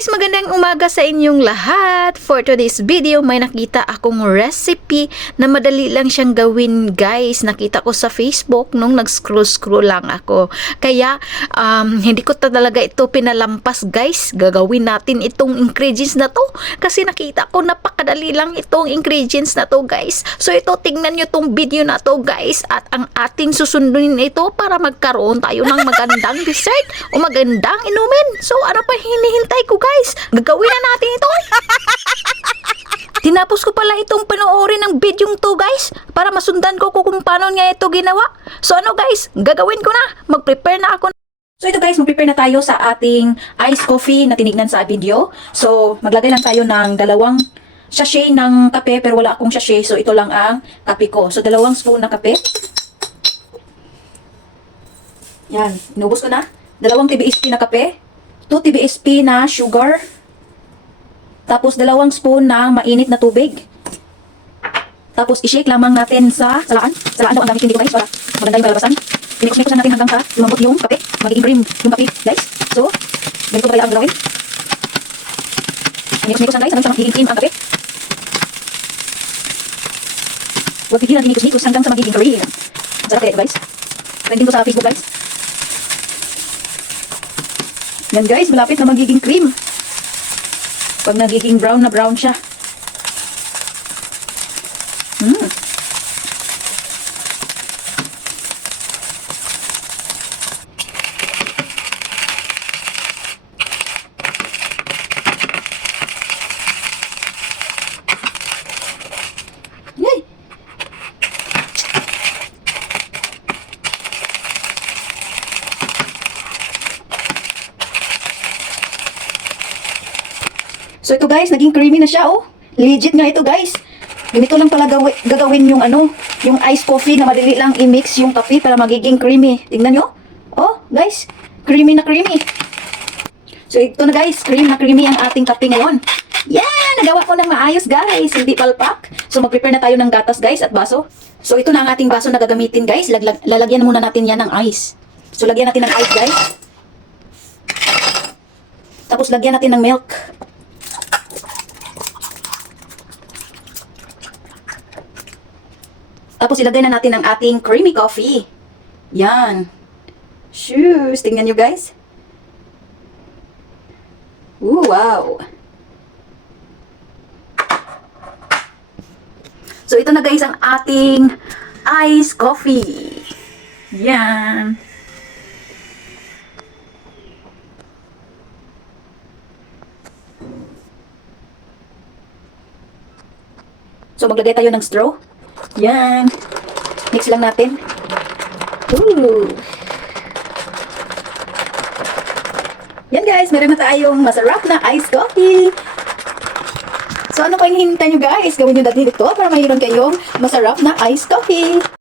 guys, magandang umaga sa inyong lahat. For today's video, may nakita akong recipe na madali lang siyang gawin guys. Nakita ko sa Facebook nung nag-scroll-scroll lang ako. Kaya, um, hindi ko ta talaga ito pinalampas guys. Gagawin natin itong ingredients na to. Kasi nakita ko napakadali lang itong ingredients na to guys. So ito, tingnan nyo tong video na to guys. At ang ating susundin ito para magkaroon tayo ng magandang dessert o magandang inumin. So ano pa hinihintay ko guys? Gagawin na natin ito. Tinapos ko pala itong panoorin ng video to guys para masundan ko kung paano nga ito ginawa. So ano guys, gagawin ko na. Mag-prepare na ako So ito guys, mag-prepare na tayo sa ating iced coffee na tinignan sa video. So maglagay lang tayo ng dalawang sachet ng kape pero wala akong sachet so ito lang ang kape ko. So dalawang spoon na kape. Yan, inubos ko na. Dalawang TBSP na kape. 2 TBSP na sugar. Tapos dalawang spoon na mainit na tubig. Tapos i-shake lamang natin sa salaan. Salaan daw ang gamitin dito guys para maganda yung kalabasan. Pinikos-mikos lang natin hanggang sa lumambot yung kape. Magiging cream yung kape guys. So, ganito talaga ang gawin. Pinikos-mikos lang guys hanggang sa magiging cream ang kape. Huwag pigilan pinikos-mikos hanggang sa magiging cream. Sarap kaya guys. Trending ko sa Facebook guys. Yan guys, malapit na magiging cream. Pag nagiging brown na brown siya. Mm. So ito guys, naging creamy na siya oh. Legit nga ito guys. Ganito lang pala gawi- gagawin yung ano, yung iced coffee na madali lang i-mix yung kape para magiging creamy. Tingnan nyo. Oh, guys, creamy na creamy. So ito na guys, cream na creamy ang ating kape ngayon. Yeah, nagawa ko ng maayos guys, hindi palpak. So mag-prepare na tayo ng gatas guys at baso. So ito na ang ating baso na gagamitin guys. Laglag- lalagyan muna natin yan ng ice. So lagyan natin ng ice guys. Tapos lagyan natin ng milk. Tapos ilagay na natin ang ating creamy coffee. Yan. Shoes. Tingnan nyo guys. Ooh, wow. So ito na guys ang ating iced coffee. Yan. So maglagay tayo ng straw. Yan. Mix lang natin. Ooh. Yan guys, meron na tayong masarap na iced coffee. So ano pa yung hintay nyo guys? Gawin nyo natin ito para mayroon kayong masarap na iced coffee.